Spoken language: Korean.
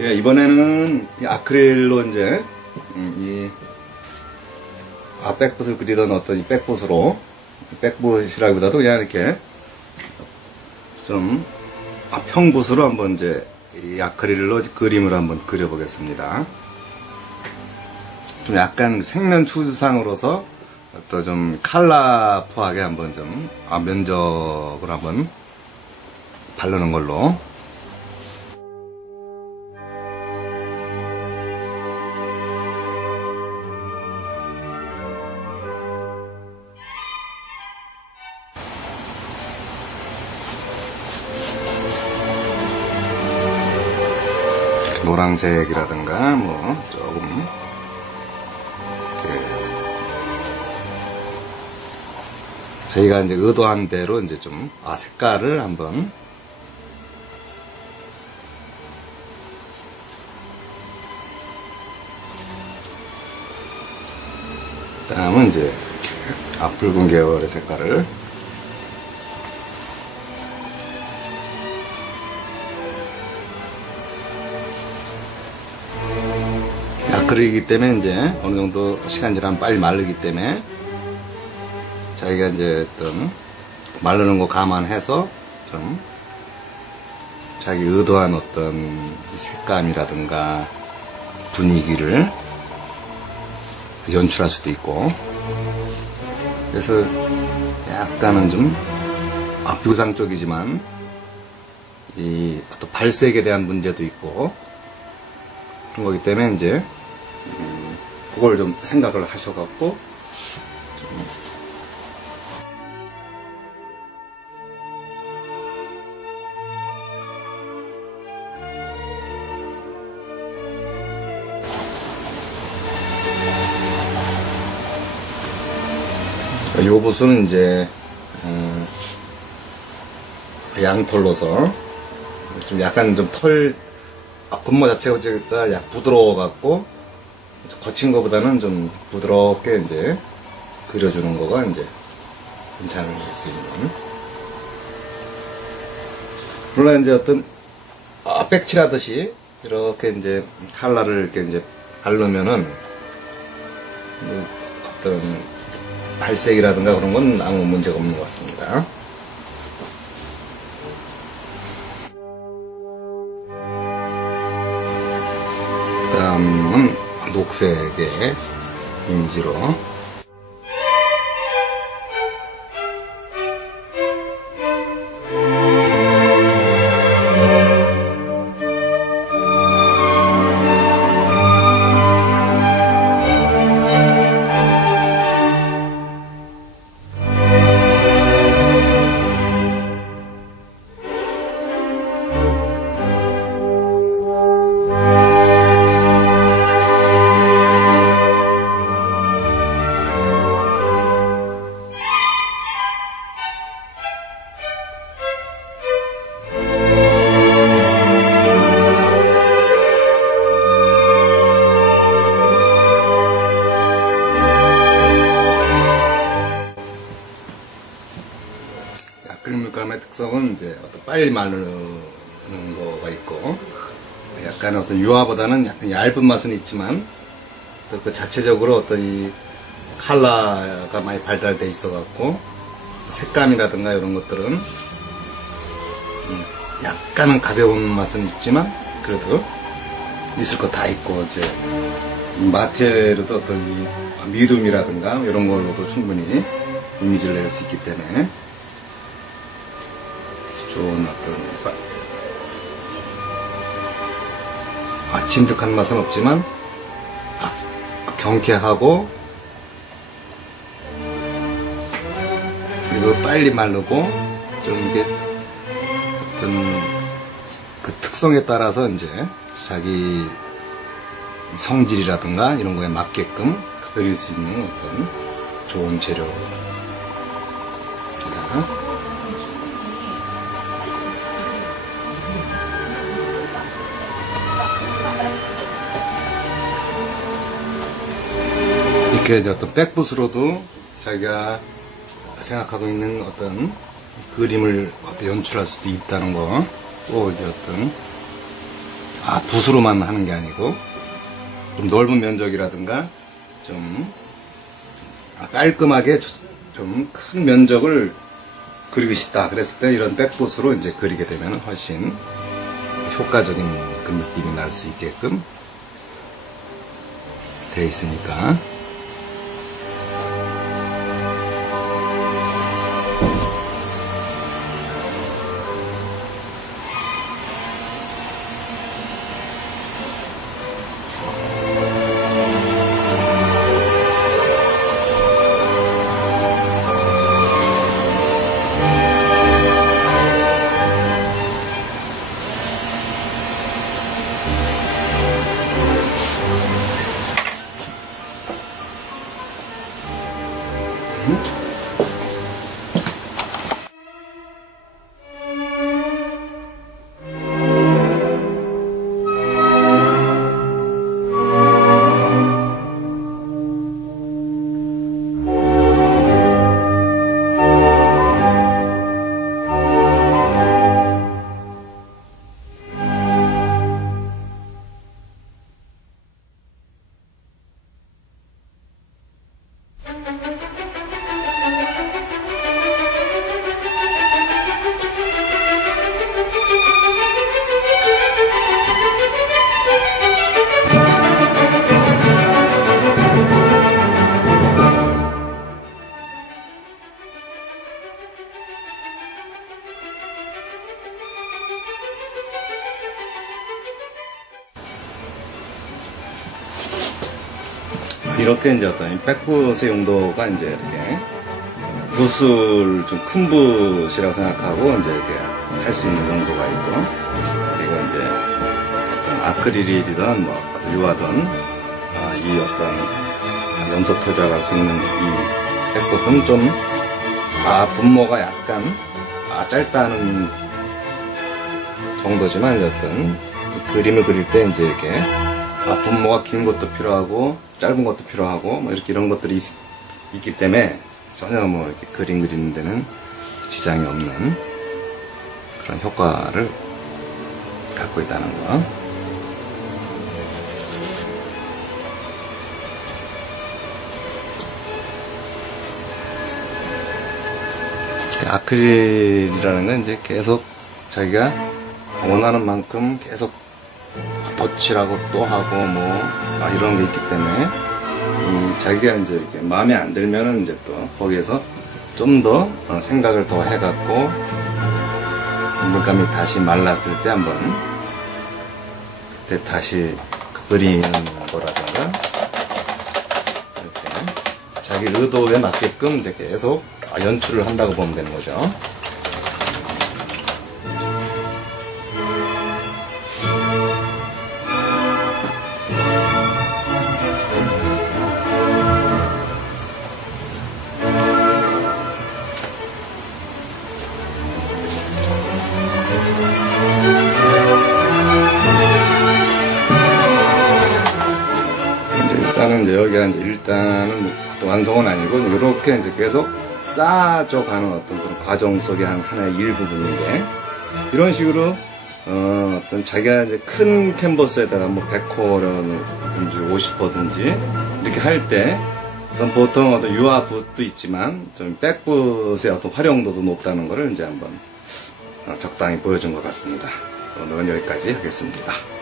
예, 이번에는 이 아크릴로 이제 음, 이 아, 백붓을 그리던 어떤 이 백붓으로 백붓이라기보다도 그냥 이렇게 좀 아, 평붓으로 한번 이제 이 아크릴로 그림을 한번 그려보겠습니다. 좀 약간 생면 추상으로서 어떤 좀 컬러푸하게 한번 좀 아, 면적을 한번 바르는 걸로 노란색이라든가 뭐 조금 저희가 이제 의도한 대로 이제 좀 아, 색깔을 한번 다음은 이제 아, 붉은 계열의 색깔을 아크릴이기 때문에 이제 어느 정도 시간 지나면 빨리 마르기 때문에 자기가 이제 어떤 마르는 거 감안해서 좀 자기 의도한 어떤 색감이라든가 분위기를 연출할 수도 있고. 그래서 약간은 좀 아, 비상적이지만 이 어떤 발색에 대한 문제도 있고 그런 거기 때문에 이제 음, 그걸 좀 생각을 하셔갖고. 요 붓은 이제 음, 양털로서 좀 약간 좀털 아, 분모 자체가 약 부드러워 갖고 거친 거보다는 좀 부드럽게 이제 그려주는 거가 이제 괜찮을 수 있는. 물론 이제 어떤 아, 백칠하듯이 이렇게 이제 칼라를 이렇게 이제 바르면은 뭐 어떤 발색이라든가 그런 건 아무 문제가 없는 것 같습니다. 다음은 녹색의 이미지로 아크릴 물감의 특성은 이제 어떤 빨리 마르는 거가 있고 약간 어떤 유화보다는 약간 얇은 맛은 있지만 또 그 자체적으로 어떤 이 컬러가 많이 발달돼 있어 갖고 색감이라든가 이런 것들은 음, 약간은 가벼운 맛은 있지만 그래도 있을 거 다 있고 이제 마테르도 어떤 이 미둠이라든가 이런 걸로도 충분히 이미지를 낼 수 있기 때문에 좋은 어떤 아, 진득한 맛은 없지만 아, 경쾌하고 그리고 빨리 마르고 좀 이게 어떤 그 특성에 따라서 이제 자기 성질이라든가 이런 거에 맞게끔 그릴 수 있는 어떤 좋은 재료입니다. 이렇게 어떤 백붓으로도 자기가 생각하고 있는 어떤 그림을 연출할 수도 있다는 거, 또 이제 어떤 아, 붓으로만 하는 게 아니고, 좀 넓은 면적이라든가, 좀, 아, 깔끔하게 좀 큰 면적을 그리고 싶다. 그랬을 때 이런 백붓으로 이제 그리게 되면 훨씬 효과적인 그 느낌이 날 수 있게끔 돼 있으니까. Bye. 이렇게 이제 어떤 이 백붓의 용도가 이제 이렇게 붓을 좀 큰 붓이라고 생각하고 이제 이렇게 할 수 있는 용도가 있고 그리고 이제 아크릴이든 뭐 유화든 아, 이 어떤 염소 토자를 할수 있는 이 백붓은 좀 아, 분모가 약간 아, 짧다는 정도지만 어떤 그림을 그릴 때 이제 이렇게 아, 분모가 긴 것도 필요하고 짧은 것도 필요하고 뭐 이렇게 이런 것들이 있, 있기 때문에 전혀 뭐 이렇게 그림 그리는 데는 지장이 없는 그런 효과를 갖고 있다는 거. 아크릴이라는 건 이제 계속 자기가 원하는 만큼 계속 덧칠하고 또 하고 뭐 아, 이런 게 있기 때문에 이 자기가 이제 이렇게 마음에 안 들면은 이제 또 거기에서 좀 더 생각을 더 해갖고 물감이 다시 말랐을 때 한번 그때 다시 그리는 거라든가 이렇게 자기 의도에 맞게끔 이제 계속 연출을 한다고 보면 되는 거죠. 여기가 이제 일단은 뭐또 완성은 아니고 이렇게 이제 계속 쌓아져 가는 어떤 그런 과정 속의 한 하나의 일부분인데 이런 식으로 어, 어떤 자기가 이제 큰 캔버스에다가 뭐 100호든지 50호든지 이렇게 할 때 보통 어떤 유화붓도 있지만 좀 백붓의 어떤 활용도도 높다는 것을 이제 한번 어, 적당히 보여준 것 같습니다. 오늘은 여기까지 하겠습니다.